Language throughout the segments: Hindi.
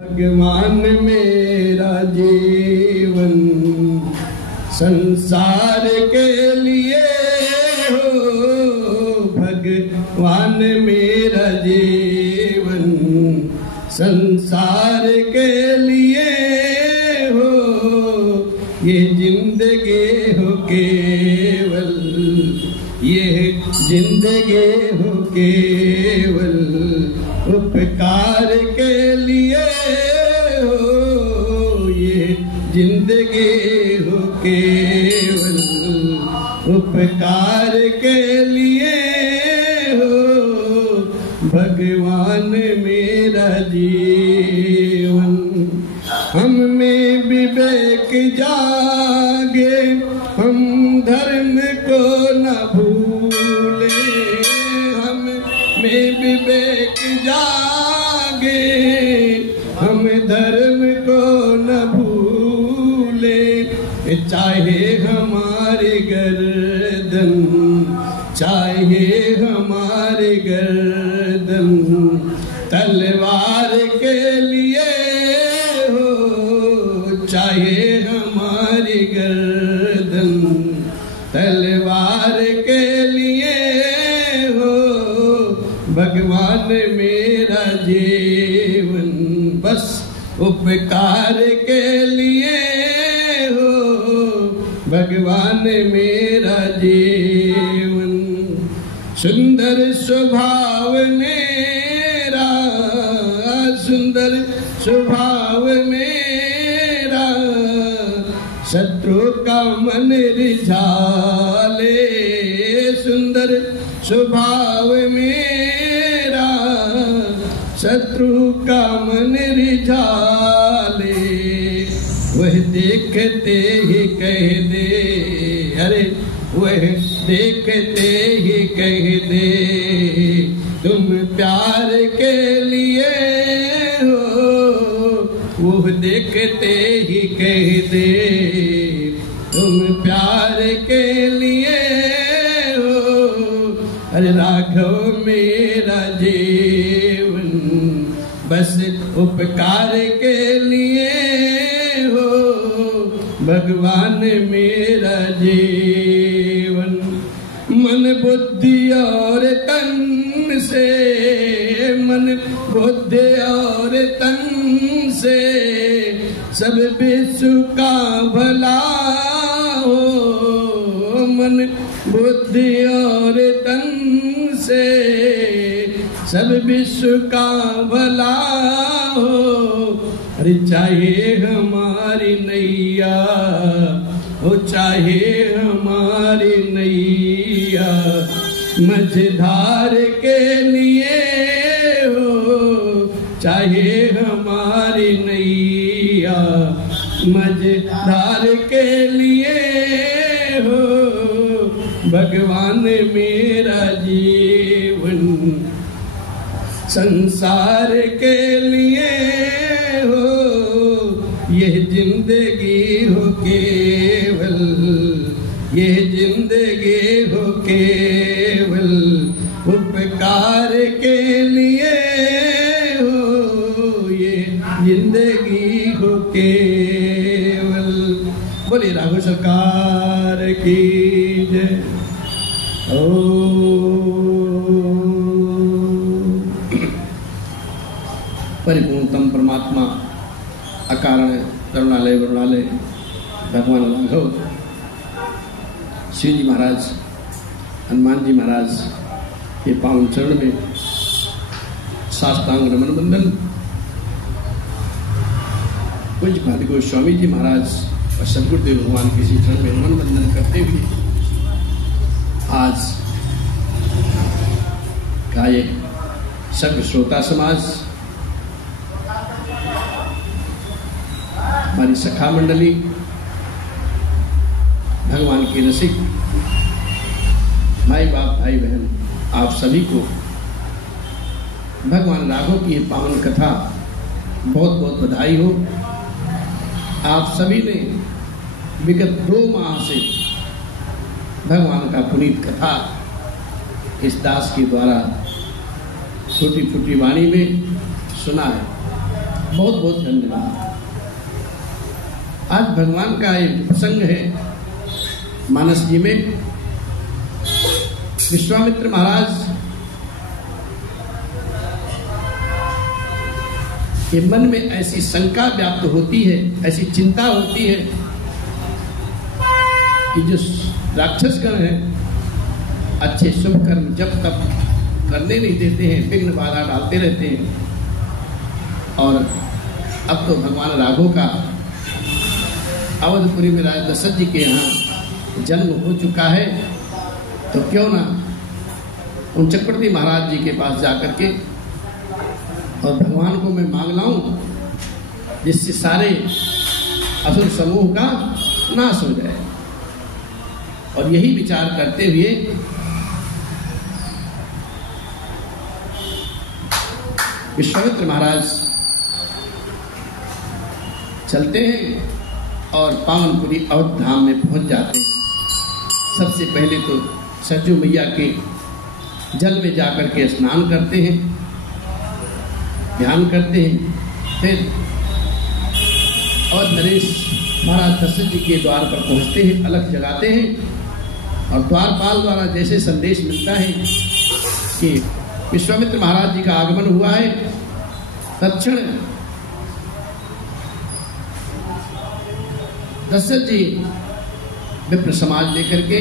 भगवान मेरा जीवन संसार के लिए हो, भगवान मेरा जीवन संसार के लिए हो, ये जिंदगी हो केवल, ये जिंदगी हो केवल उपकार के लिए हो, ये जिंदगी हो केवल उपकार के लिए हो, भगवान मेरा जीवन। हम में विवेक जागे, हम धर्म को न भूले, हम में विवेक जागे, हम धर्म को न भूले, चाहे हमारी गर्दन, चाहे हमारी गर्दन तलवार के लिए हो, चाहे हमारी गर्दन तलवार के लिए हो, भगवान मेरा जीवन बस उपकार के लिए हो, भगवान मेरा जीवन। सुंदर स्वभाव मेरा, सुंदर स्वभाव मेरा, शत्रु का मन रिझाले, सुंदर स्वभाव मेरा, शत्रु का मन रिझाले, वह देखते ही कह दे, अरे वह देखते ही कह दे, तुम प्यार के लिए हो, वो देखते ही कह दे, तुम प्यार के लिए हो, अरे राघव मेरा जीवन बस उपकार के लिए हो, भगवान मेरा जीवन। मन बुद्धि और तन से, मन बुद्धि और तन से सब विश्व का भला हो, मन बुद्धि और तन से सब विश्व का भला हो, अरे चाहे हमारी नैया हो, चाहे हमारी नैया मझधार के लिए हो, चाहे हमारी नैया मझधार के लिए हो, भगवान मेरा जीवन संसार के लिए हो, यह जिंदगी हो केवल, यह जिंदगी हो केवल उपकार के लिए हो, ये जिंदगी हो केवल। बोलिए राघव सरकार की जय। परिपूर्णतम परमात्मा अकारण करुणालय वरुणालय भगवान राघव शिव जी महाराज, हनुमान जी महाराज के पावन चरण में साष्टांग नमन बंदन। पूज्य भादी गोस्वामी जी महाराज और सदगुरुदेव भगवान के इसी चरण में नमन बंदन करते हुए आज का ये सभ्य श्रोता समाज, हमारी सखा मंडली, भगवान के रसिक माई बाप भाई बहन, आप सभी को भगवान राघव की पावन कथा बहुत बहुत बधाई हो। आप सभी ने विगत 2 माह से भगवान का पुनीत कथा इस दास के द्वारा छोटी फूटी वाणी में सुना है। बहुत बहुत धन्यवाद। आज भगवान का एक प्रसंग है मानस जी में। विश्वामित्र महाराज के मन में ऐसी शंका व्याप्त होती है, ऐसी चिंता होती है कि जो राक्षसगण हैं अच्छे शुभ कर्म जब तक करने नहीं देते हैं, विघ्न बाधा डालते रहते हैं। और अब तो भगवान राघव का अवधपुरी में राजा दशरथ जी के यहाँ जन्म हो चुका है, तो क्यों ना उन चक्रवर्ती महाराज जी के पास जाकर के और भगवान को मैं मांग लाऊं, जिससे सारे असुर समूह का नाश हो जाए। और यही विचार करते हुए विश्वामित्र महाराज चलते हैं और पावनपुरी अवध धाम में पहुंच जाते हैं। सबसे पहले तो सरजू मैया के जल में जाकर के स्नान करते हैं, ध्यान करते हैं। फिर और नरेश महाराज दशरथ जी के द्वार पर पहुंचते हैं, अलग जगाते हैं। और द्वारपाल द्वारा जैसे संदेश मिलता है कि विश्वामित्र महाराज जी का आगमन हुआ है, तत्क्षण दशरथ जी विप्र समाज लेकर के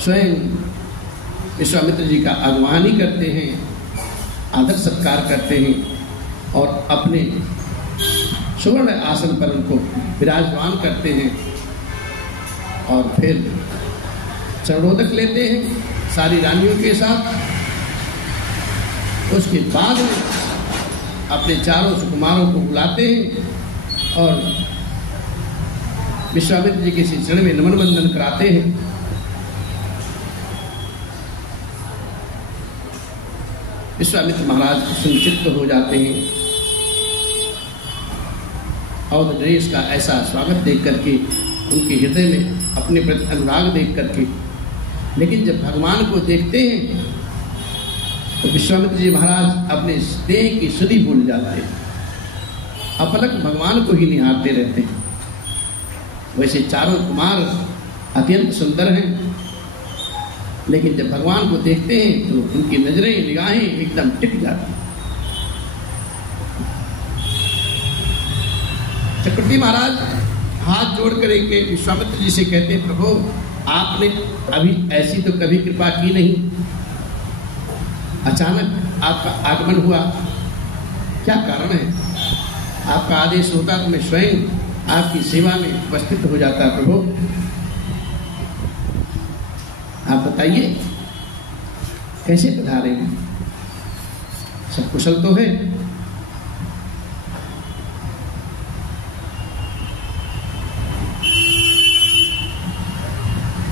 स्वयं विश्वामित्र जी का आगमन ही करते हैं, आदर सत्कार करते हैं और अपने सुवर्ण आसन पर उनको विराजमान करते हैं। और फिर चरणोदक लेते हैं सारी रानियों के साथ। उसके बाद अपने चारों सुकुमारों को बुलाते हैं और विश्वामित्र जी के चरण में नमन वंदन कराते हैं। विश्वामित्र महाराज सुनिश्चित हो जाते हैं और नरेश का ऐसा स्वागत देख करके उनके हृदय में अपने प्रति अनुराग देख करके, लेकिन जब भगवान को देखते हैं तो विश्वामित्र जी महाराज अपने स्नेह की सुधि भूल जाते हैं, अपलक भगवान को ही निहारते रहते हैं। वैसे चारों कुमार अत्यंत सुंदर हैं, लेकिन जब भगवान को देखते हैं तो उनकी नजरें निगाहें एकदम टिक जाती हैं। चक्रवर्ती महाराज हाथ जोड़ कर के विश्वामित्र जी से कहते हैं, प्रभु आपने अभी ऐसी तो कभी कृपा की नहीं, अचानक आपका आगमन हुआ, क्या कारण है? आपका आदेश होता तो मैं स्वयं आपकी सेवा में उपस्थित हो जाता। प्रभु आप बताइए कैसे पधारे हैं? सब कुशल तो है?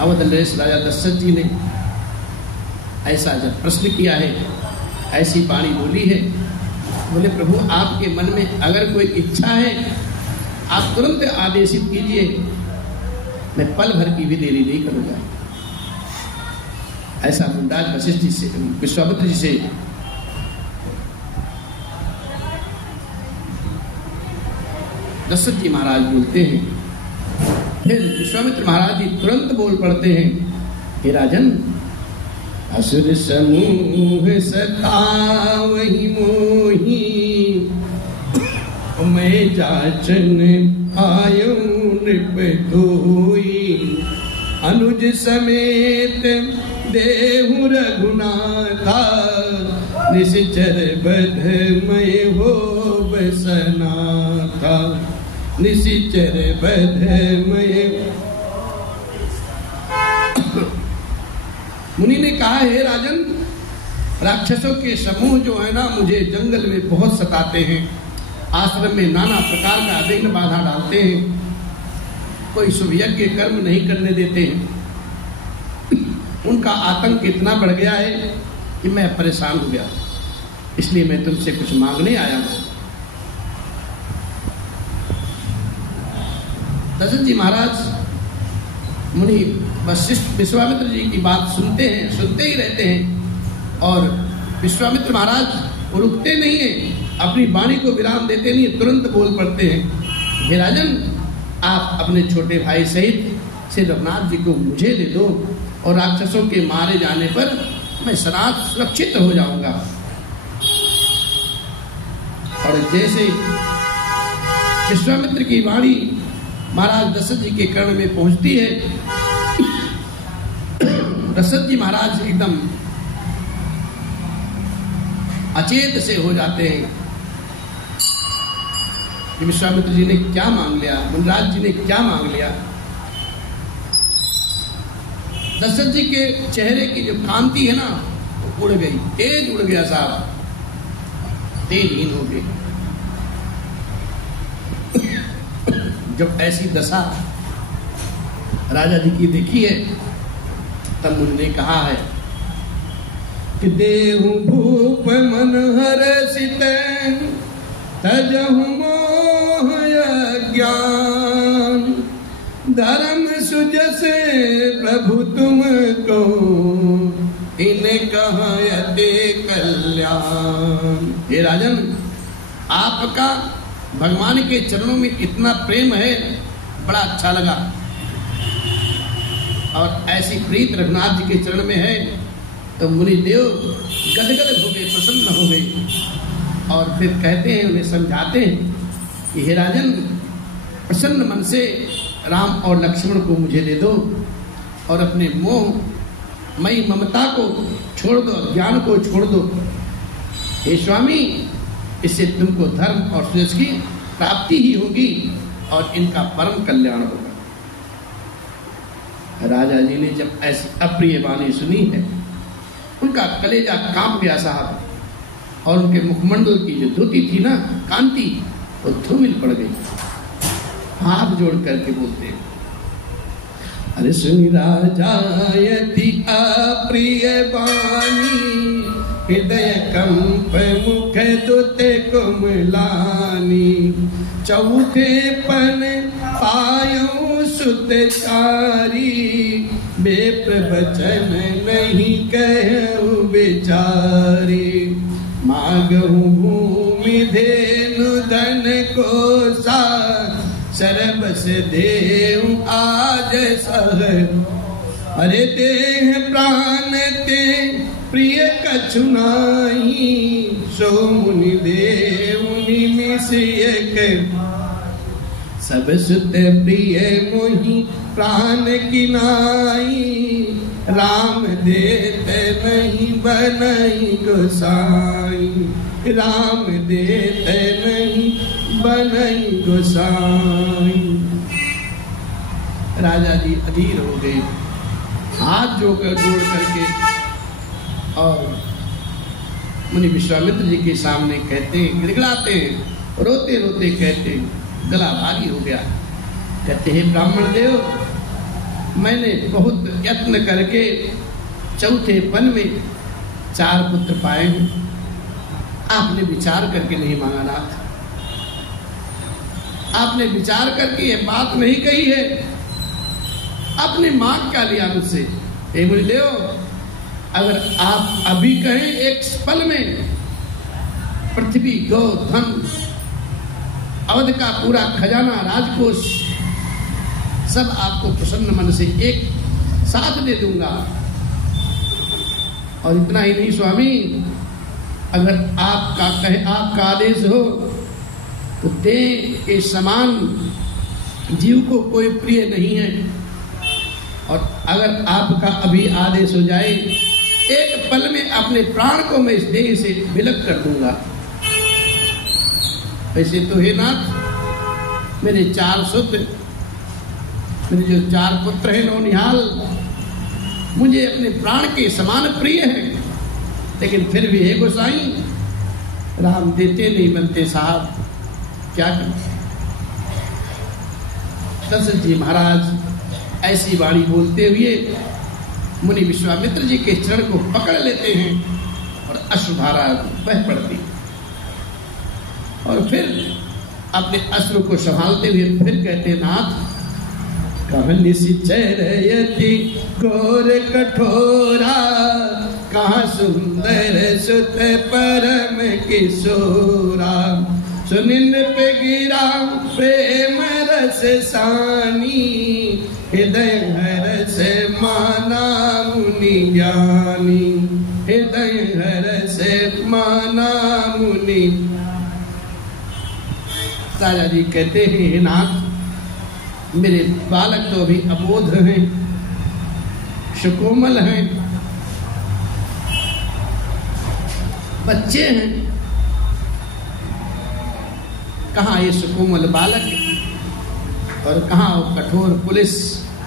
अवध नरेश राजा दशरथ जी ने ऐसा जब प्रश्न किया है, ऐसी वाणी बोली है, बोले प्रभु आपके मन में अगर कोई इच्छा है आप तुरंत आदेशित कीजिए, मैं पल भर की भी देरी नहीं करूंगा। ऐसा मुंडाज वशिष्ठ जी से, विश्वामित्र जी से दशरथ जी महाराज बोलते हैं। फिर विश्वामित्र महाराज जी तुरंत बोल पड़ते हैं, हे राजन, असुर समूह सतावहि मोहि, मैं जाचन आयो नृप धोई, अनुज समेत देहु रघुनाथा, निश्चर बध मय हो बसनाथा, निश्चर बध मय। मुनि ने कहा, हे राजन, राक्षसों के समूह जो है ना, मुझे जंगल में बहुत सताते हैं, आश्रम में नाना प्रकार का विघ्न बाधा डालते हैं, कोई शुभ यज्ञ कर्म नहीं करने देते हैं। उनका आतंक इतना बढ़ गया है कि मैं परेशान हो गया, इसलिए मैं तुमसे कुछ मांगने आया हूं। दशरथ जी महाराज मुनि वशिष्ठ विश्वामित्र जी की बात सुनते ही रहते हैं। और विश्वामित्र महाराज वो रुकते नहीं है, अपनी वाणी को विराम देते नहीं, तुरंत बोल पड़ते हैं, हे राजन, आप अपने छोटे भाई सहित श्री रघुनाथ जी को मुझे दे दो और राक्षसों के मारे जाने पर मैं सनात सुरक्षित हो जाऊंगा। और जैसे विश्वामित्र की वाणी महाराज दशरथ जी के कर्ण में पहुंचती है, दशरथ जी महाराज एकदम अचेत से हो जाते हैं कि विश्वामित्र जी ने क्या मांग लिया, मुनिराज जी ने क्या मांग लिया। दशरथ जी के चेहरे की जो कांति है ना, वो उड़ गई, तेज उड़ गया साहब, तेजहीन हो गई। जब ऐसी दशा राजा जी की देखी है, तब उन्होंने कहा है कि देहु भूप मन हर्षित तजहु मोह अज्ञान, धर्म सुजसे प्रभु तुमको इन कहते कल्याण। हे राजन, आपका भगवान के चरणों में इतना प्रेम है, बड़ा अच्छा लगा। और ऐसी प्रीत रघुनाथ जी के चरण में है तो मुनि देव गदगद हो गए, प्रसन्न हो गए। और फिर कहते हैं, उन्हें समझाते हैं कि हे राजन, प्रसन्न मन से राम और लक्ष्मण को मुझे दे दो और अपने मोह मई ममता को छोड़ दो, ज्ञान को छोड़ दो। हे स्वामी, इससे तुमको धर्म और सुयश की प्राप्ति ही होगी और इनका परम कल्याण होगा। राजा जी ने जब ऐसी अप्रिय वाणी सुनी है, उनका कलेजा कांप गया साहब, और उनके मुखमंडल की जो धोती थी ना, कांति, वो धूमिल पड़ गई। हाथ जोड़ करके बोलते हैं, अरे सुनी राजा यदि अप्रिय वाणी, हृदय कंप मुख दुते कुमलानी, चौथे पन पायो सुतचारी, बेप्रवचन नहीं कहूँ विचारी, मांगहु भूमि धेनु धन को सा, सरबस देहु आज सह, अरे देह प्राण ते प्रिय कछु नाही, सो मुनि देव निमिषयक, सब सुत प्रिय मोहि प्राण की नाई, राम देते नहीं बनई गोसाई, राम देते नहीं बनई गोसाई। राजा जी अधीर हो गए, हाथ जोड़ करके, और मुनि विश्वामित्र जी के सामने कहते हैं, गिड़गिड़ाते हैं, रोते रोते कहते हैं, गला भारी हो गया। कहते हैं, ब्राह्मण देव, मैंने बहुत यत्न करके चौथे पन में 4 पुत्र पाए हैं, आपने विचार करके नहीं मांगा नाथ, आपने विचार करके ये बात नहीं कही है, आपने मांग क्या लिया मुझसे? हे मुनिदेव, अगर आप अभी कहें एक पल में पृथ्वी, गौ, धन, अवध का पूरा खजाना, राजकोष, सब आपको प्रसन्न मन से एक साथ दे दूंगा। और इतना ही नहीं स्वामी, अगर आपका आदेश हो तो देह के समान जीव को कोई प्रिय नहीं है, और अगर आपका अभी आदेश हो जाए, एक पल में अपने प्राण को मैं इस देह से विलग कर दूंगा। वैसे तो हे नाथ, मेरे 4 सुत्र, मेरे जो 4 पुत्र हैं नौनिहाल, मुझे अपने प्राण के समान प्रिय हैं, लेकिन फिर भी हे गोसाई, राम देते नहीं बनते साहब, क्या करें? दशरथ जी महाराज ऐसी वाणी बोलते हुए मुनि विश्वामित्र जी के चरण को पकड़ लेते हैं और अश्रुधारा बह पड़ती, और फिर अपने अश्रु को संभालते हुए फिर कहते, नाथ, कहनि सिचरयति घोर कठोरा, कहाँ सुंदर सुत परम किशोरा, सुनिन पे गिरा प्रेम रस सानी, हृदय हरस माना मुनि ज्ञानी, हृदय हरस माना मुनि। राजा जी कहते हैं, हे नाथ, मेरे बालक तो अभी अबोध हैं, सुकोमल हैं, बच्चे हैं। कहाँ ये सुकोमल बालक और कहाँ वो कठोर पुलिस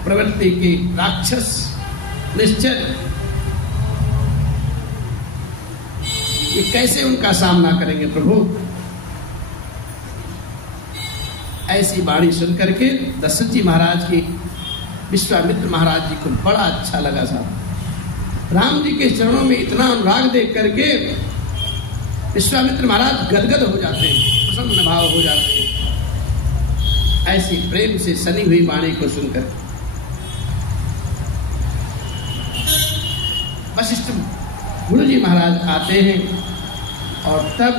प्रवृत्ति के राक्षस निश्चल। ये कैसे उनका सामना करेंगे प्रभु? ऐसी वाणी सुनकर के दशरथ जी महाराज की विश्वामित्र महाराज जी को बड़ा अच्छा लगा साहब। राम जी के चरणों में इतना अनुराग देख करके विश्वामित्र महाराज गदगद हो जाते हैं, प्रसन्न भाव हो जाते हैं ऐसी प्रेम से सनी हुई वाणी को सुनकर। वशिष्ठ गुरु जी महाराज आते हैं और तब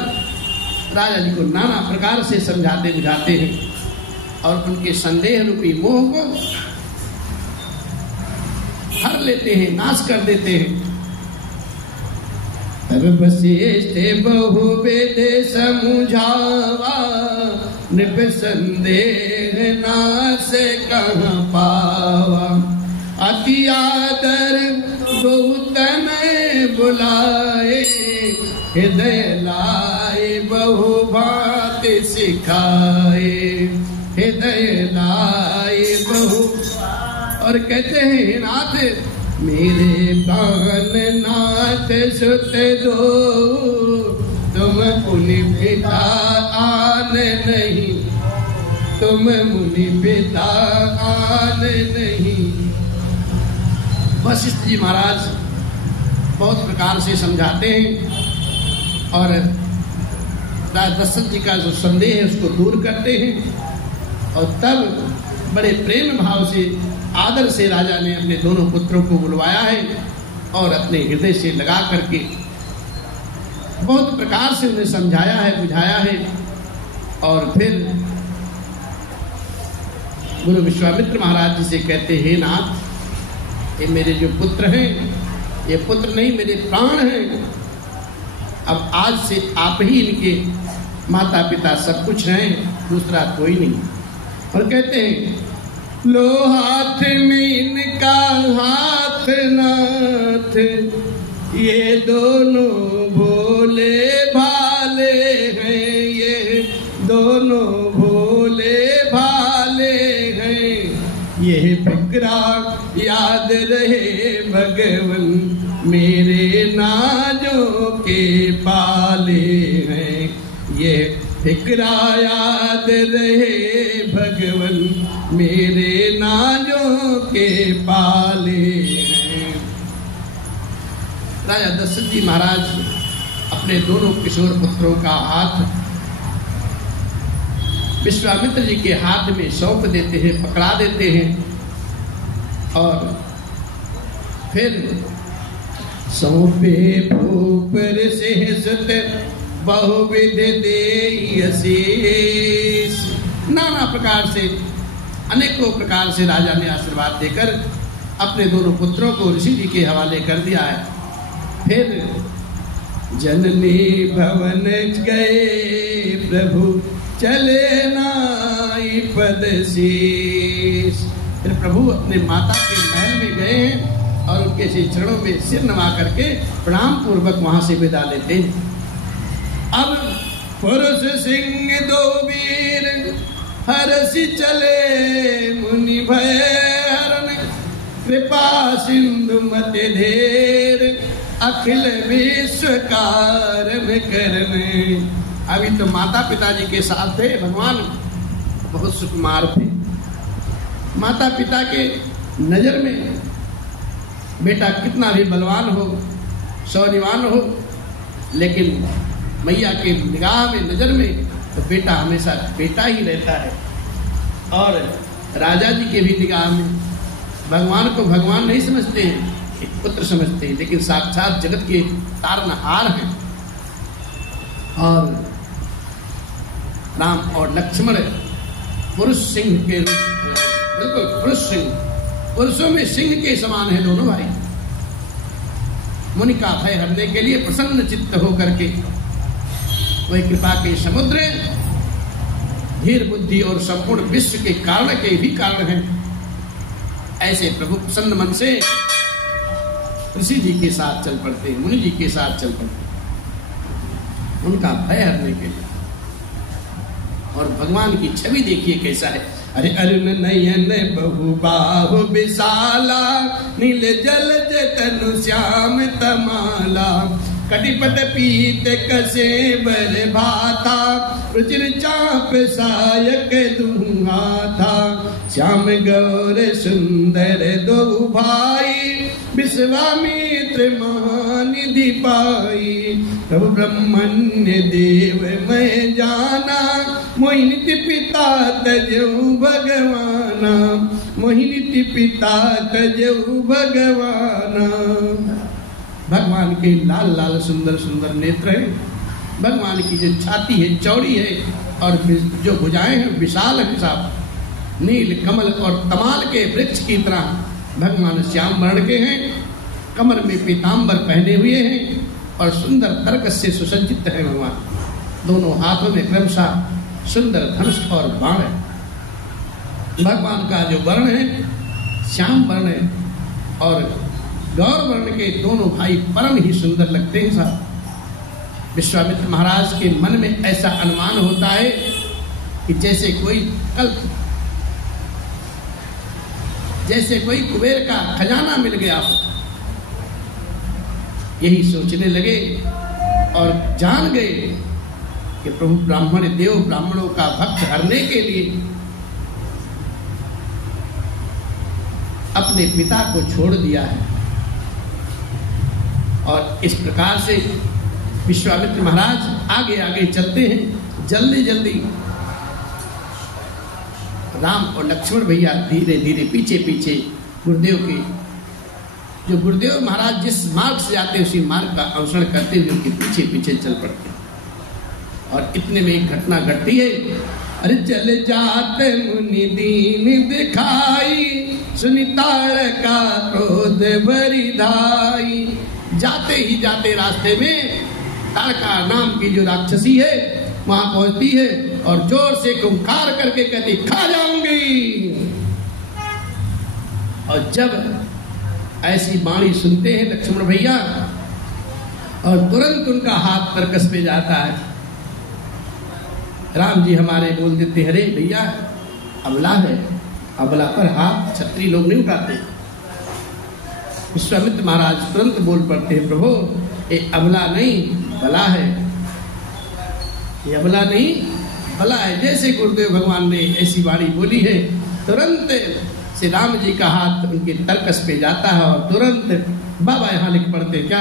राजा जी को नाना प्रकार से समझाते बुझाते हैं और उनके संदेह रूपी मोह को हर लेते हैं, नाश कर देते हैं। तब वशिष्ठ बहु वेद समझावा, नृप संदेह नाश कहाँ पावा, अति आदर गौतम बुलाए, हृदय लाए बहु भांति सिखाए, हृदय लाए बहु। और कहते हैं, नाथ मेरे प्राण नाथ सुत दो, तुम मुनि पिता आन नहीं, तुम मुनि पिता आन नहीं। वशिष्ठ जी महाराज बहुत प्रकार से समझाते हैं और दशरथ जी का जो संदेह है उसको दूर करते हैं। और तब बड़े प्रेम भाव से आदर से राजा ने अपने दोनों पुत्रों को बुलवाया है और अपने हृदय से लगा करके बहुत प्रकार से उन्हें समझाया है, बुझाया है। और फिर गुरु विश्वामित्र महाराज जी से कहते हैं, नाथ ये मेरे जो पुत्र हैं, ये पुत्र नहीं मेरे प्राण हैं, अब आज से आप ही इनके माता पिता सब कुछ हैं, दूसरा कोई नहीं। और कहते हैं, लो हाथ में इनका हाथ नाथ, ये दोनों भोले भाले हैं, ये दोनों भोले भाले हैं। ये फिक्रा याद रहे भगवन, मेरे नाजों के पाले हैं। ये फिक्रा याद रहे भगवन, मेरे नाजों के पाले हैं। राजा दशरथ जी महाराज अपने दोनों किशोर पुत्रों का हाथ विश्वामित्र जी के हाथ में सौंप देते हैं, पकड़ा देते हैं। और फिर सौंपे भूपर से सुत बहुविध देई आशीष। नाना प्रकार से अनेकों प्रकार से राजा ने आशीर्वाद देकर अपने दोनों पुत्रों को ऋषि जी के हवाले कर दिया है। फिर जननी भवन गए प्रभु, चले नाई पद शीश। फिर प्रभु अपने माता के महल में गए और उनके श्री चरणों में सिर नवा करके प्रणाम पूर्वक वहां से विदा लेते हैं। अब पुरुष सिंह दो वीर हरसि चले, मुनि भय हरन कृपा सिंधु मति धेर, अखिल विश्व कारण करने। अभी तो माता पिता जी के साथ थे भगवान, बहुत सुकुमार थे। माता पिता के नजर में बेटा कितना भी बलवान हो, शौर्यवान हो, लेकिन मैया के निगाह में नजर में तो बेटा हमेशा बेटा ही रहता है। और राजा जी के भी निगाह में भगवान को भगवान नहीं समझते हैं, एक पुत्र समझते हैं, लेकिन साक्षात जगत के तारनहार हैं। और राम और लक्ष्मण पुरुष सिंह के बिल्कुल पुरुष सिंह, पुरुषों में सिंह के समान है दोनों भाई। मुनि का भय हरने के लिए प्रसन्न चित्त होकर के वही कृपा के समुद्र, धीर बुद्धि और संपूर्ण विश्व के कारण के भी कारण हैं। ऐसे प्रभु प्रसन्न मन से ऋषि जी के साथ चल पड़ते हैं, मुनि जी के साथ चल पड़ते हैं उनका भय हरने के लिए। और भगवान की छवि देखिए कैसा है। अरे अरुण नयन बहु बाहु विशाला, नील जल जतनु श्याम तमाला, कटिपट पीत कसे बर भाता, रुचिर चाप सायक दूंगा था, श्याम गौर सुंदर दो भाई, विश्वामित्र महानिधि पाई, प्रभु ब्रह्मण्य देव मैं जाना, मोहिनी पिता तजऊ भगवाना, मोहिनी पिता तजऊ भगवाना। भगवान के लाल लाल सुंदर सुंदर नेत्र हैं, भगवान की जो छाती है चौड़ी है और जो भुजाएं हैं विशाल है साहब, नील कमल और तमाल के वृक्ष की तरह भगवान श्याम वर्ण के हैं, कमर में पीताम्बर पहने हुए हैं और सुंदर तर्क से सुसज्जित है भगवान। दोनों हाथों में क्रमशः सुंदर धनुष और बाण है। भगवान का जो वर्ण है श्याम वर्ण है और गौर वर्ण के दोनों भाई परम ही सुंदर लगते हैं साहब। विश्वामित्र महाराज के मन में ऐसा अनुमान होता है कि जैसे कोई कुबेर का खजाना मिल गया हो। यही सोचने लगे और जान गए कि प्रभु ब्राह्मण देव ब्राह्मणों का भक्त हरने के लिए अपने पिता को छोड़ दिया है। और इस प्रकार से विश्वामित्र महाराज आगे आगे चलते हैं, जल्दी जल्दी राम और लक्ष्मण भैया धीरे धीरे पीछे पीछे गुरुदेव के, जो गुरुदेव महाराज जिस मार्ग से जाते उसी मार्ग का अनुसरण करते हुए उनके पीछे पीछे चल पड़ते हैं। और इतने में एक घटना घटती है। अरे चल जाते मुनि दीन दिखाई, सुनि ताड़का क्रोध भरी धाई। जाते ही जाते रास्ते में ताड़का नाम की जो राक्षसी है वहां पहुंचती है और जोर से हुंकार करके कहती खा जाऊंगी। और जब ऐसी वाणी सुनते हैं लक्ष्मण भैया और तुरंत उनका हाथ पर कस पे जाता है। राम जी हमारे बोल देते अरे भैया अबला है, अबला पर हाथ क्षत्रिय लोग नहीं उठाते। विश्वामित्र महाराज तुरंत बोल पड़ते हैं प्रभु ये अबला नहीं बला है, ये अबला नहीं बला है। जैसे गुरुदेव भगवान ने ऐसी वाणी बोली है तुरंत श्री राम जी का हाथ उनके तरकस पे जाता है और तुरंत बाबा यहाँ लिख पड़ते क्या,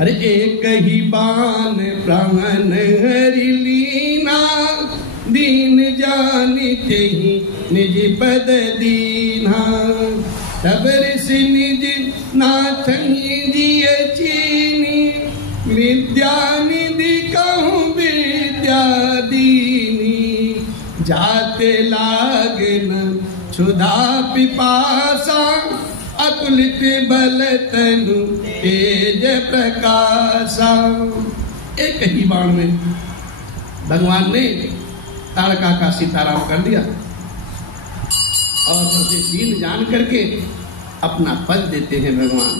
अरे एक ही बाण प्राण हरि लीना, दीन जानिते ही निज पद दीना, तब ऋषि निज नाथ जिय चीनी, विद्या निधि कहूँ विद्या दीनी, जाते लागन क्षुधा पिपासा, अतुलित बल तनु तेज प्रकाशा। एक ही बाण में भगवान ने ताड़का का सीताराम कर दिया और उसे दीन जान करके अपना पद देते हैं भगवान।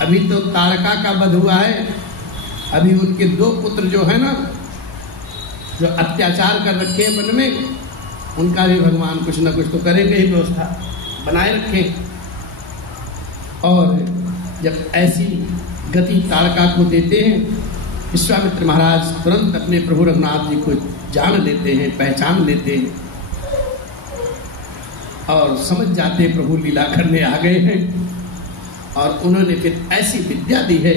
अभी तो ताड़का का वध हुआ है, अभी उनके दो पुत्र जो है ना जो अत्याचार कर रखे हैं वन में, उनका भी भगवान कुछ न कुछ तो करेंगे ही, व्यवस्था बनाए रखें। और जब ऐसी गति ताड़का को देते हैं विश्वामित्र महाराज तुरंत अपने प्रभु रघुनाथ जी को जान लेते हैं, पहचान लेते हैं और समझ जाते हैं प्रभु लीला करने आ गए हैं। और उन्होंने फिर ऐसी विद्या दी है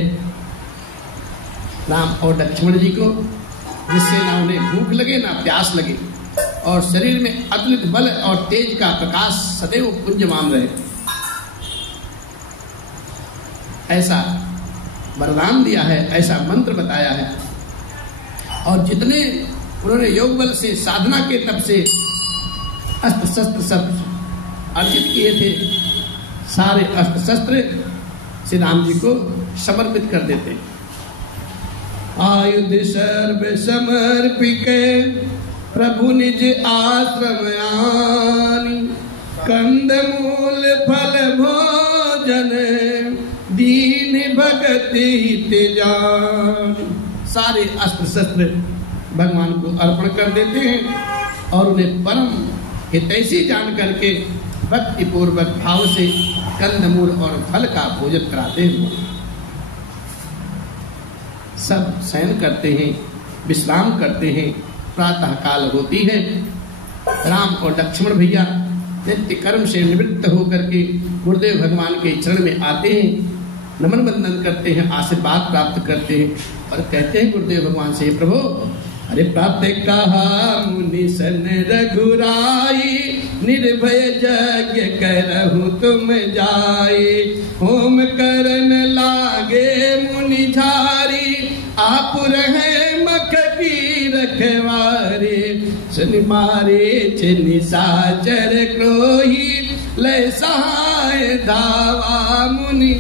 राम और लक्ष्मण जी को जिससे ना उन्हें भूख लगे ना प्यास लगे और शरीर में अतुलित बल और तेज का प्रकाश सदैव पुंजमान रहे। ऐसा वरदान दिया है, ऐसा मंत्र बताया है। और जितने उन्होंने योग बल से, साधना के तप से अस्त्र शस्त्र सब अर्जित किए थे, सारे अस्त्र शस्त्र श्री राम जी को समर्पित कर देते। आयुध सर्व समर्पिके प्रभु निज आश्रम आनी, कंद मूल फल भोजन दीन भगति हित जान। सारे अस्त्र शस्त्र भगवान को अर्पण कर देते हैं और उन्हें परम हितैषी जान करके भक्ति पूर्वक भाव से कंदमूल और फल का भोजन कराते हैं। सब शयन करते हैं, विश्राम करते हैं। प्रातः काल होती है, राम और लक्ष्मण भैया नित्य कर्म से निवृत्त होकर के गुरुदेव भगवान के चरण में आते हैं, नमन वंदन करते हैं, आशीर्वाद प्राप्त करते हैं और कहते हैं गुरुदेव भगवान से, प्रभु अरे प्राप्त कहा मुनि सन रघुराई, निर्भय यज्ञ करहु तुम जाए, होम करन लागे मुनि झारी, आप रहे मख की रखवारे, सुन मारे छिन साचर क्रोही, लय सहाय धावा मुनि।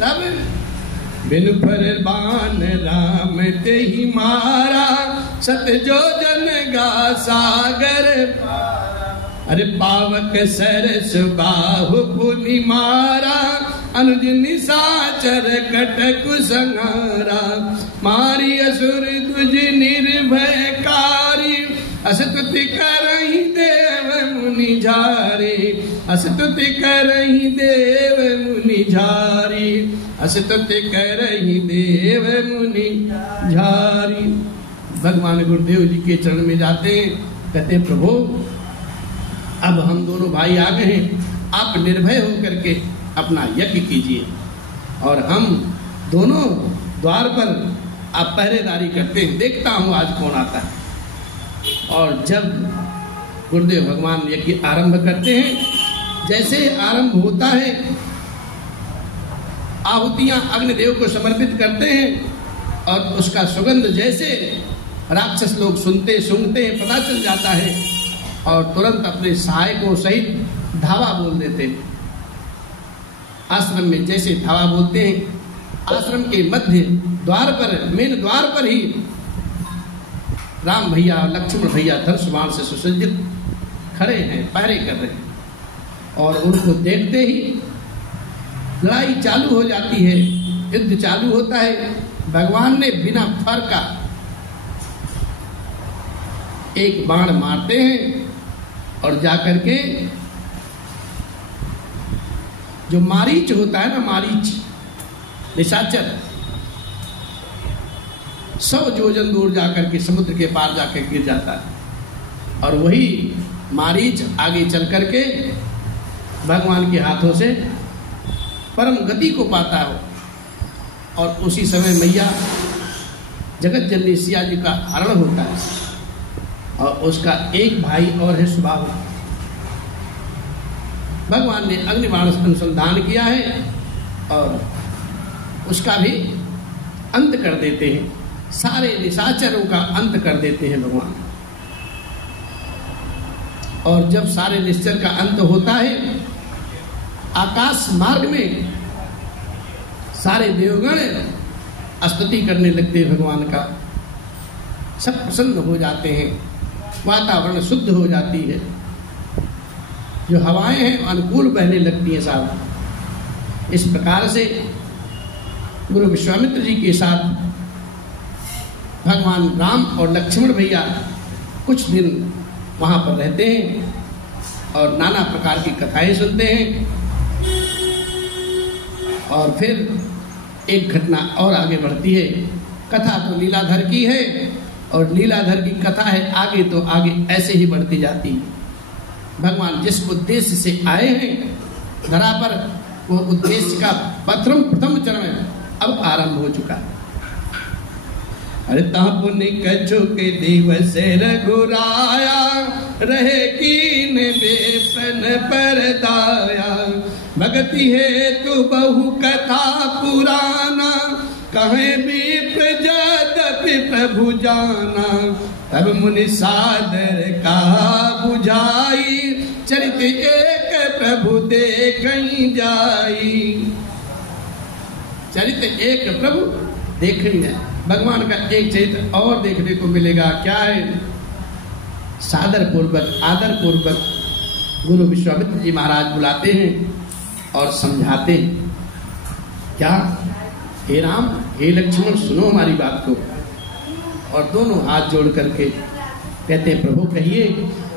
तब बिनु फरमान राम ते ही मारा, सत जो जन गा सागर, अरे पावक सरस बाहु पुनि मारा, अनुज निशाचर कटक संहारा, मारी असुर तुझ निर्भयकारी, असतुति करहि देव मुनि झारी, असतुति करहि देव मुनि झारी, असतुति करहि देव मुनि झारी। भगवान गुरुदेव जी के चरण में जाते हैं, कहते हैं प्रभु अब हम दोनों भाई आ गए हैं, आप निर्भय होकर के अपना यज्ञ कीजिए और हम दोनों द्वार पर आप पहरेदारी करते हैं, देखता हूं आज कौन आता है। और जब गुरुदेव भगवान यज्ञ आरंभ करते हैं, जैसे आरंभ होता है आहुतियां अग्निदेव को समर्पित करते हैं और उसका सुगंध जैसे राक्षस लोग सुनते सूंघते हैं पता चल जाता है और तुरंत अपने सहायकों सहित धावा बोल देते हैं। आश्रम में जैसे धावा बोलते हैं, आश्रम के मध्य द्वार पर, मेन द्वार पर ही राम भैया और लक्ष्मण भैया धनुष बाण से सुसज्जित खड़े हैं, पहरे कर रहे हैं और उनको देखते ही लड़ाई चालू हो जाती है, युद्ध चालू होता है। भगवान ने बिना फर का एक बाण मारते हैं और जाकर के जो मारीच होता है ना, मारीच निशाचर 100 योजन दूर जाकर के समुद्र के पार जाकर गिर जाता है और वही मारीच आगे चल करके भगवान के हाथों से परम गति को पाता है और उसी समय मैया जगत जननी सिया जी का हरण होता है और उसका एक भाई और है सुबाहु। भगवान ने अग्निबाण अनुसंधान किया है और उसका भी अंत कर देते हैं, सारे निशाचरों का अंत कर देते हैं भगवान। और जब सारे निश्चर का अंत होता है, आकाश मार्ग में सारे देवगण स्तुति करने लगते हैं भगवान का, सब प्रसन्न हो जाते हैं, वातावरण शुद्ध हो जाती है, जो हवाएं हैं अनुकूल बहने लगती हैं साहब। इस प्रकार से गुरु विश्वामित्र जी के साथ भगवान राम और लक्ष्मण भैया कुछ दिन वहां पर रहते हैं और नाना प्रकार की कथाएं सुनते हैं। और फिर एक घटना और आगे बढ़ती है। कथा तो लीलाधर की है और लीलाधर की कथा है, आगे तो आगे ऐसे ही बढ़ती जाती है। भगवान जिस उद्देश्य से आए हैं धरा पर, वो उद्देश्य का प्रथम चरण अब आरंभ हो चुका है। अरे तापुनि कछु के दिवस रघुराया, रहे कीन बेपन पर दाया, भगति है तो बहु कथा पुराना, कहे भी प्रजदपि प्रभु जाना। तब मुनि सादर कहा बुझाई, चरित एक प्रभु देखई जाई। चरित्र एक प्रभु देखनी है, भगवान का एक चरित्र और देखने को मिलेगा। क्या है? सादर पूर्वक आदर पूर्वक गुरु विश्वामित्र जी महाराज बुलाते हैं और समझाते हैं। क्या? हे राम, हे लक्ष्मण, सुनो हमारी बात को। और दोनों हाथ जोड़ करके कहते प्रभु कहिए।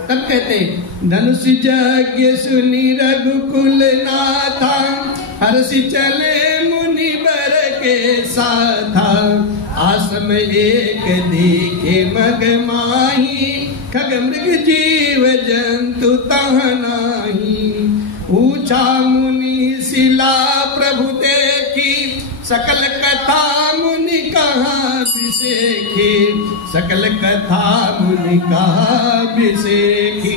तब कहते धनुष यज्ञ सुनी रघुकुल नाथा, हर्षि चले मुनि बर के साथा। आश्रम एक देखे मग माही, खग मृग जीव जंतु तह नाही। पूछा मुनि शिला प्रभु देखी, सकल कथा मुनि कहाँ बिसेखी। सकल कथा मुनि कहाँ बिसेखी।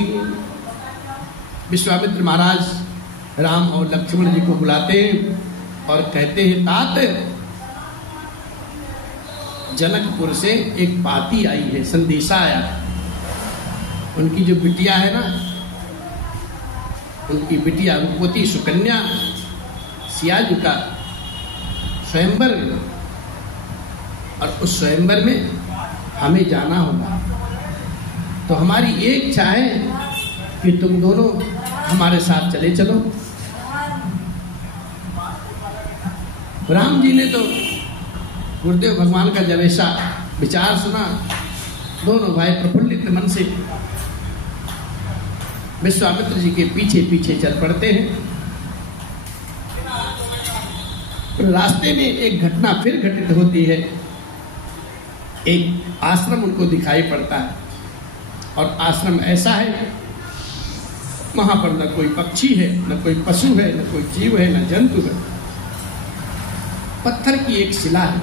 विश्वामित्र महाराज राम और लक्ष्मण जी को बुलाते हैं और कहते हैं तात, जनकपुर से एक पाती आई है, संदेशा आया। उनकी जो बिटिया है ना, उनकी बिटिया रूपवती सुकन्या सियाज का स्वयंवर, और उस स्वयंवर में हमें जाना होगा। तो हमारी एक इच्छा है कि तुम दोनों हमारे साथ चले चलो। राम जी ने तो गुरुदेव भगवान का जब ऐसा विचार सुना, दोनों भाई प्रफुल्लित मन से विश्वामित्र जी के पीछे पीछे चल पड़ते हैं। रास्ते में एक घटना फिर घटित होती है। एक आश्रम उनको दिखाई पड़ता है, और आश्रम ऐसा है वहां पर न कोई पक्षी है, न कोई पशु है, न कोई जीव है, न जंतु है। पत्थर की एक शिला है,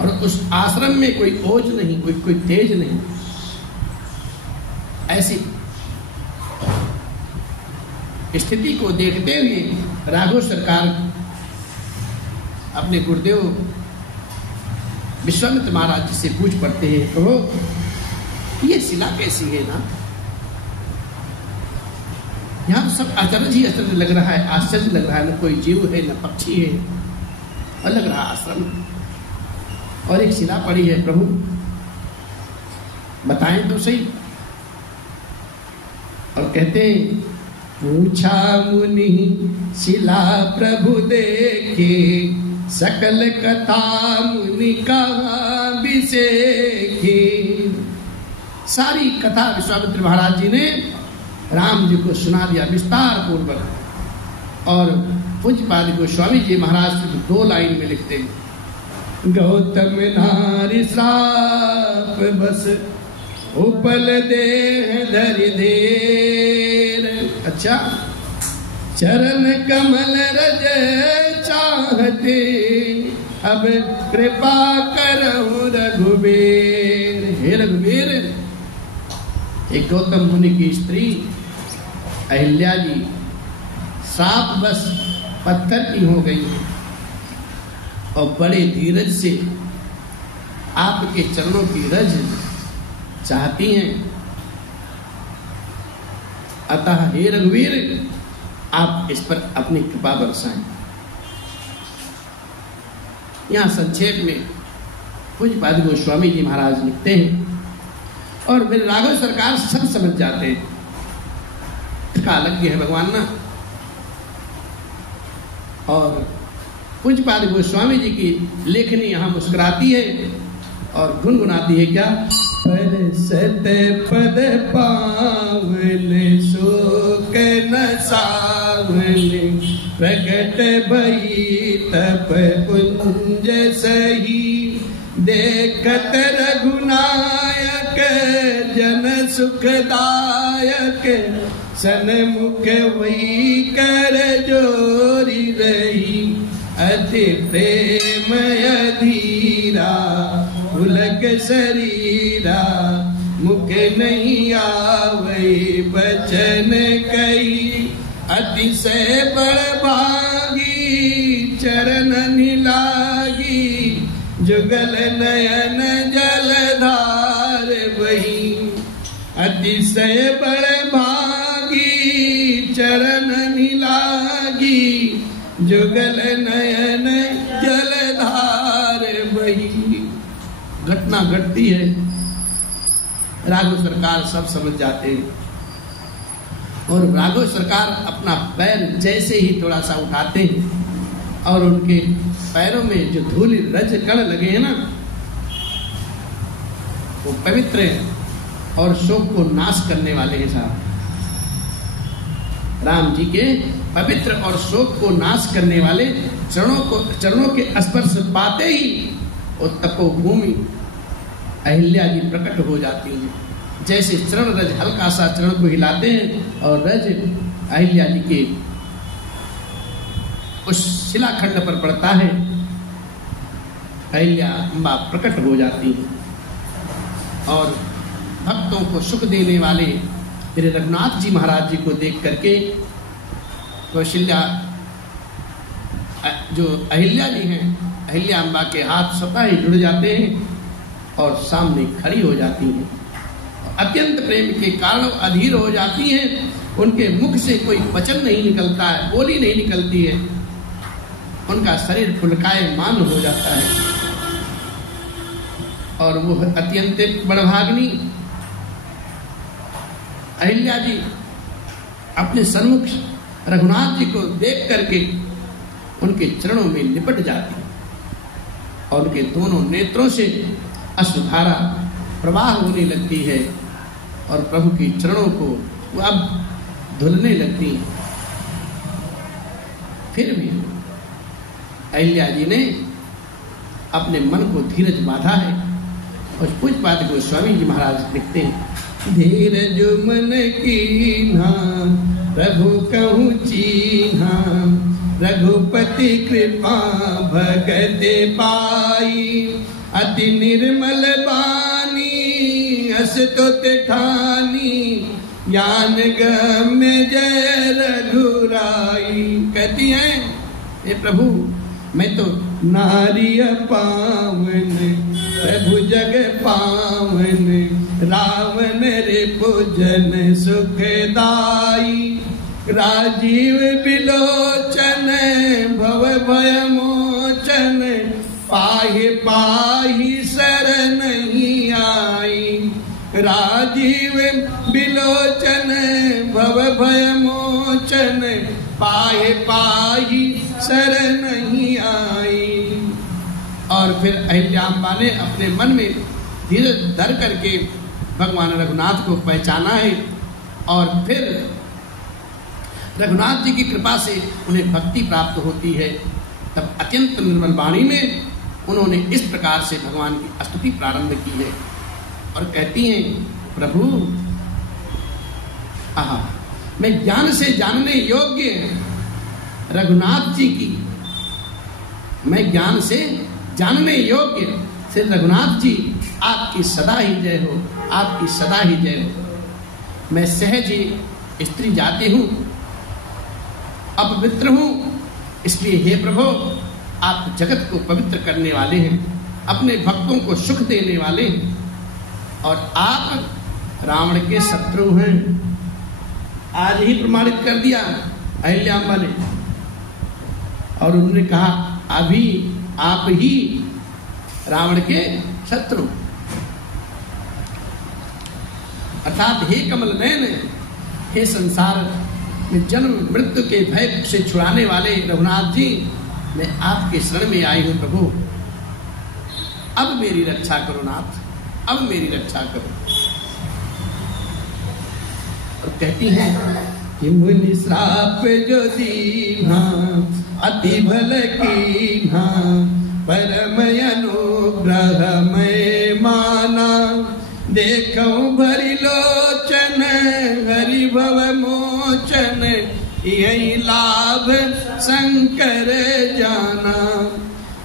और उस आश्रम में कोई ओज नहीं, कोई तेज नहीं। ऐसी स्थिति को देखते हुए राघव सरकार अपने गुरुदेव विश्वामित्र महाराज जी से पूछ पड़ते हैं, तो ये शिला कैसी है ना? यहाँ तो सब अचरज ही अचरज लग रहा है, आश्चर्य लग रहा है। न कोई जीव है, न पक्षी है, और लग रहा आश्रम, और एक शिला पड़ी है। प्रभु बताएं तो सही। और कहते पूछा मुनि शिला प्रभु देखे, सकल कथा मुनि कहाँ बिसेखे। सारी कथा विश्वामित्र महाराज जी ने राम जी को सुना दिया विस्तार पूर्वक। और पूज्यपाद गोस्वामी जी महाराज से 2 लाइन में लिखते हैं, गौतम नारी श्राप बस उपल देह धरि देर। अच्छा, चरण कमल रज चाहते, अब कृपा करहु रघुबीर। हे रघुबीर, एक गौतम मुनि की स्त्री अहिल्या जी श्राप बस पत्थर की हो गई है, और बड़े धीरज से आपके चरणों की रज चाहती हैं। अतः हे रघुवीर, आप इस पर अपनी कृपा बरसाएं। यहां संक्षेप में पूज्यपाद गोस्वामी जी महाराज लिखते हैं, और मेरे राघव सरकार सब समझ जाते हैं, कालज्ञ है भगवान ना। और पूज्यपाद गोस्वामी जी की लेखनी यहां मुस्कुराती है और गुनगुनाती है। क्या? पर सत पद पावन शोक न सावन, प्रगट भई तप कुंज सही। देखत रघुनायक जन सुखदायक, सन्मुख वही कर जोरी रही। अति प्रेम अधीरा पुलक शरीरा, मुख नहीं आवै बचन कही। अतिशय बड़भागी चरण लागी जुगल नयन जलधार बही। अतिशय बड़भागी चरण लागी जुगल नयन जलधार बही। घटना घटती है, राघव सरकार सब समझ जाते हैं और राघव सरकार अपना पैर जैसे ही थोड़ा सा उठाते हैं और उनके पैरों में जो धूल रज कण लगे हैं ना, वो पवित्र है और शोक को नाश करने वाले हैं साहब। राम जी के पवित्र और शोक को नाश करने वाले चरणों के स्पर्श पाते ही वो तपोभूमि अहिल्या जी प्रकट हो जाती है। जैसे चरण रज हल्का सा चरण को हिलाते हैं और रज अहिल्या जी के उस शिलाखंड पर पड़ता है, अहिल्या अम्बा प्रकट हो जाती है और भक्तों को सुख देने वाले मेरे रघुनाथ जी महाराज जी को देख करके कौशल्या जो अहिल्या जी हैं, अहिल्या अम्बा के हाथ स्वतः ही जुड़ जाते हैं और सामने खड़ी हो जाती हैं। अत्यंत प्रेम के कारण अधीर हो जाती हैं। उनके मुख से कोई वचन नहीं निकलता है, बोली नहीं निकलती है, उनका शरीर पुलकायमान हो जाता है और वो अत्यंत बड़भागिनी अहिल्या जी अपने सन्मुख रघुनाथ जी को देख करके उनके चरणों में लिपट जाती और उनके दोनों नेत्रों से अश्रुधारा प्रवाह होने लगती है और प्रभु के चरणों को वो अब धुलने लगती हैं। फिर भी अहिल्या जी ने अपने मन को धीरज बांधा है और पूज्यपाद गोस्वामी जी महाराज लिखते हैं, धीरज मन कीन्हा प्रभु कहूँ चीन्हा रघुपति कृपा भगत पाई। अति निर्मल बानी असतुत ठानी ज्ञान गम्य जय रघुराई। कहती हैं, हे प्रभु मैं तो नारी पावन प्रभु जग पावन रावण रे पूजन सुखदाई। राजीव बिलोचन भव भय मोचन पाहि पाहि शरण नहीं आई। राजीव बिलोचन भव भय मोचन पाहि पाहि शरण नहीं आई। और फिर अहिल्याम्बा ने अपने मन में धीरज धर करके भगवान रघुनाथ को पहचाना है और फिर रघुनाथ जी की कृपा से उन्हें भक्ति प्राप्त होती है। तब अत्यंत निर्मल वाणी में उन्होंने इस प्रकार से भगवान की स्तुति प्रारंभ की है और कहती हैं, प्रभु आहा मैं ज्ञान से जानने योग्य रघुनाथ जी की, मैं ज्ञान से जानने योग्य श्री रघुनाथ जी आपकी सदा ही जय हो, आपकी सदा ही जय हो। मैं सहज ही स्त्री जाति हूँ, अपवित्र हूँ, इसलिए हे प्रभु आप जगत को पवित्र करने वाले हैं, अपने भक्तों को सुख देने वाले हैं और आप रावण के शत्रु हैं। आज ही प्रमाणित कर दिया अहिल्याम्बा ने और उन्होंने कहा अभी आप ही रावण के शत्रु, अर्थात हे कमल नयन, हे संसार में जन्म मृत्यु के भय से छुड़ाने वाले रघुनाथ जी, मैं आपके शरण में आई हूं प्रभु, अब मेरी रक्षा करो नाथ, अब मेरी रक्षा करो। और कहती हैं कि मुनि श्राप जो दीन्हा अति भल कीन्हा परम अनुग्रह मैं माना। देखो भरि लोचन हरि भव मोचन यही लाभ शंकर जाना।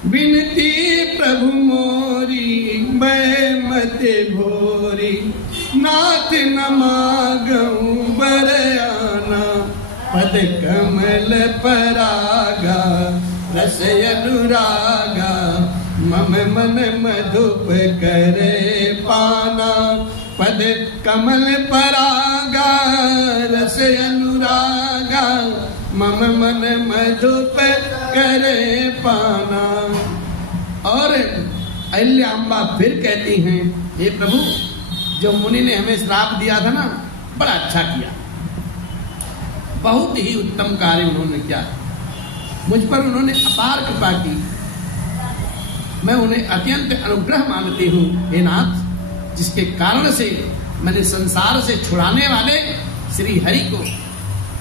विनती प्रभु मोरी मैं मत भोरी नाथ न मागऊं बर आना। पद कमल परागा रस अनुरागा मम मन मधुप करे पाना। पद कमल परागा रस अनुरागा मम मन मधुप करे पाना। और अहिल्याम्बा फिर कहती हैं, हे प्रभु, जो मुनि ने हमें श्राप दिया था ना, बड़ा अच्छा किया, बहुत ही उत्तम कार्य उन्होंने किया, मुझ पर उन्होंने अपार कृपा की, मैं उन्हें अत्यंत अनुग्रह मानती हूँ हे नाथ, जिसके कारण से मैंने संसार से छुड़ाने वाले श्री हरि को,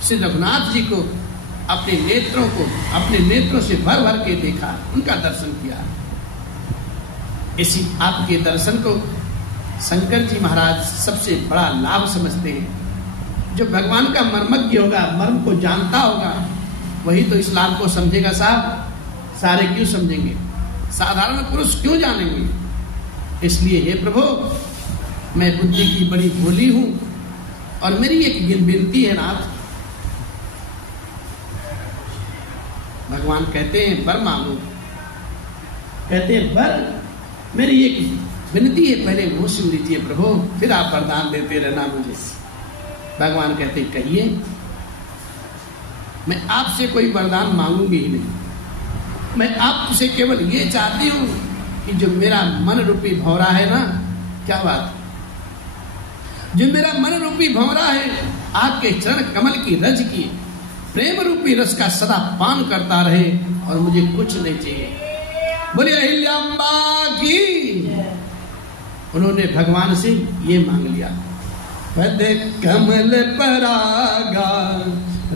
श्री रघुनाथ जी को अपने नेत्रों से भर भर के देखा, उनका दर्शन किया। इसी आपके दर्शन को शंकर जी महाराज सबसे बड़ा लाभ समझते हैं। जो भगवान का मर्मज्ञ होगा, मर्म को जानता होगा, वही तो इस लाभ को समझेगा साहब, सारे क्यों समझेंगे, साधारण पुरुष क्यों जानेंगे। इसलिए हे प्रभु, मैं बुद्धि की बड़ी भोली हूं और मेरी एक विनती है नाथ। भगवान कहते हैं वर मांगो, कहते हैं वर, मेरी एक विनती है, पहले वो सुन लीजिए प्रभु, फिर आप वरदान देते रहना मुझे। भगवान कहते कहिए, मैं आपसे कोई वरदान मांगूंगी ही नहीं, मैं आपसे केवल ये चाहती हूं कि जो मेरा मन रूपी भौरा है ना, क्या बात, जो मेरा मन रूपी भौरा है आपके चरण कमल की रज की प्रेम रूपी रस का सदा पान करता रहे और मुझे कुछ नहीं चाहिए। बोलिए अहिल्याम्बा की। उन्होंने भगवान से ये मांग लिया, पद कमल परागा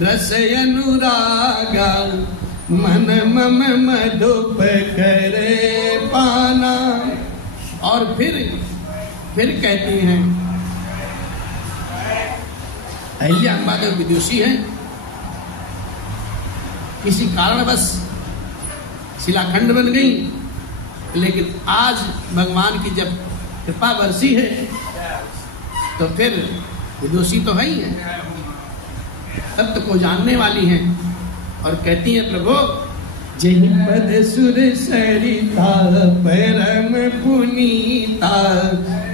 रस अनुरागा मन मम मधुप करे पाना। और फिर कहती हैं, अहिल्याम्बा तो विदुषी है, किसी कारणवश शिलाखंड बन गई, लेकिन आज भगवान की जब कृपा बरसी है तो फिर विदुषी तो है ही है, तत्व को जानने वाली हैं। और कहती हैं प्रभु, जहि पद सुर सरिता परम पुनीता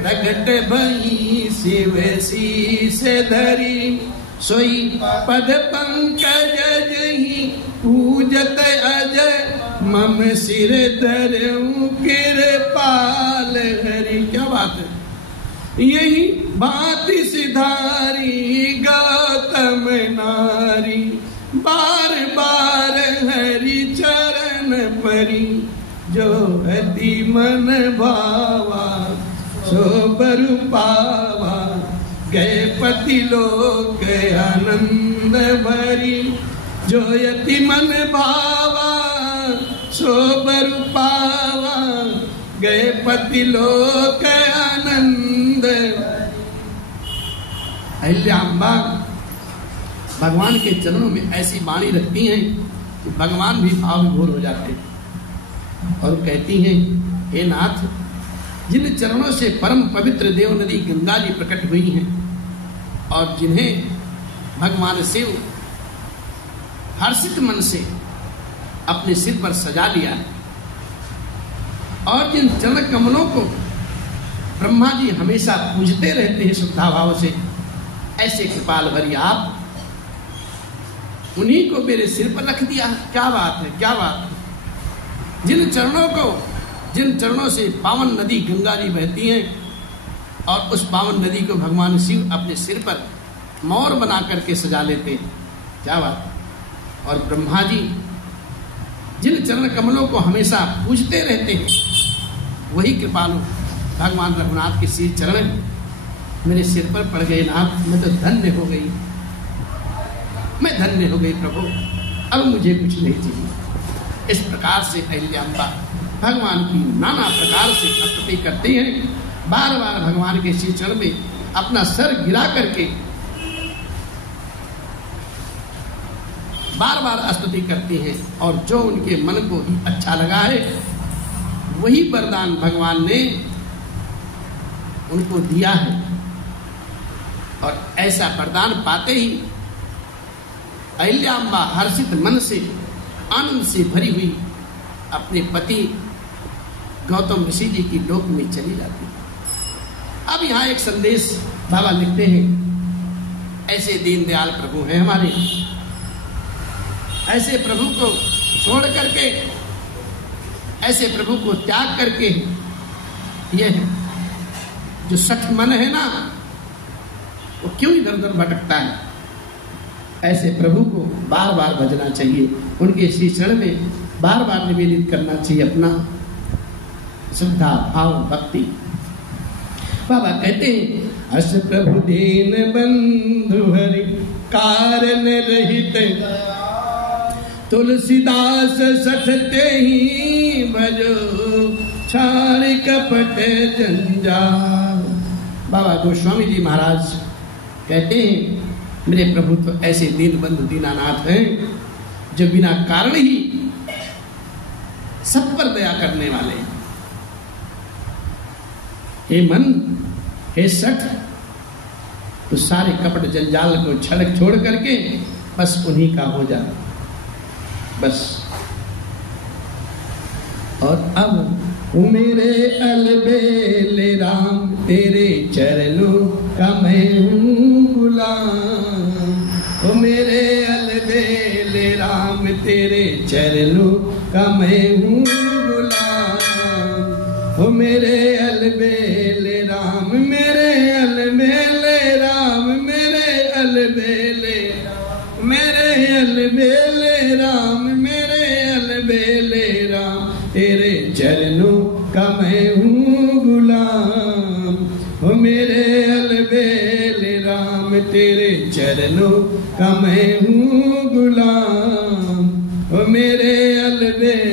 प्रगट भई शिव शीस धरी। सोई पद पंकज जहि पूजत अजय मम सिर धरऊं कृपाल हरि। क्या बात है, यही भांति सिधारी गौतम नारी बार बार हरि चरण परी। जो अति मन भावा सो बरु पावा गए पति लोक आनंद भरी। जो यति मन भावा सो बरु पावा गए पति लोक आनंद। अहिल्याम्बा भगवान के चरणों में ऐसी वाणी रखती हैं कि भगवान भी भाव विभोर हो जाते हैं और कहती हैं, हे नाथ, जिन चरणों से परम पवित्र देव नदी गंगा जी प्रकट हुई हैं और जिन्हें भगवान शिव हर्षित मन से अपने सिर पर सजा लिया, और जिन चरण कमलों को ब्रह्मा जी हमेशा पूजते रहते हैं श्रद्धा भाव से, ऐसे कृपाल भरी आप उन्हीं को मेरे सिर पर रख दिया। क्या बात है, क्या बात है। जिन चरणों से पावन नदी गंगा जी बहती हैं और उस पावन नदी को भगवान शिव अपने सिर पर मोर बना करके सजा लेते हैं। क्या बात है। और ब्रह्मा जी जिन चरण कमलों को हमेशा पूजते रहते हैं, वही कृपालु भगवान रघुनाथ के श्री चरण मेरे सिर पर पड़ गए। नाथ, मैं तो धन्य हो गई, मैं धन्य हो गई प्रभु, अब मुझे कुछ नहीं चाहिए। इस प्रकार से अहिल्याम्बा भगवान की नाना प्रकार से स्तुति करती हैं, बार बार भगवान के श्री चरण में अपना सर गिरा करके बार बार स्तुति करती हैं। और जो उनके मन को ही अच्छा लगा है, वही वरदान भगवान ने उनको दिया है। और ऐसा वरदान पाते ही अहिल्याम्बा हर्षित मन से आनंद से भरी हुई अपने पति गौतम ऋषि जी की लोक में चली जाती है। अब यहाँ एक संदेश बाबा लिखते हैं, ऐसे दीनदयाल प्रभु हैं हमारे, ऐसे प्रभु को छोड़ करके, ऐसे प्रभु को त्याग करके यह जो सठ मन है ना, वो क्यों इधर उधर भटकता है। ऐसे प्रभु को बार बार भजना चाहिए, उनके श्री चरण में बार बार निवेदित करना चाहिए अपना श्रद्धा भाव भक्ति। बाबा कहते हैं, अस प्रभु दीन बंधु हरि कारण रहित, तुलसीदास सठते ही भजो छाड़ कपट जंजाल। बाबा गोस्वामी जी महाराज कहते हैं, मेरे प्रभु तो ऐसे दीन बंधु दीनानाथ हैं जो बिना कारण ही सब पर दया करने वाले हैं। हे मन, हे सठ, तो सारे कपट जंजाल को छोड़ करके बस उन्हीं का हो जा, बस। और अब मेरे अलबेले राम, तेरे चरणों का मैं हूँ गुलाम। ओ मेरे अलबेले राम, तेरे चरणों का मैं हूँ गुलाम। ओ मेरे अलबेले राम, मेरे अलबेले राम, मेरे अलबेले, मेरे अलबेले राम, मेरे अलबेले राम, तेरे चरणों का मैं हूँ गुलाम। ओ मेरे अलबेले राम, तेरे चरणों का मैं हूँ गुलाम। ओ मेरे अलबेले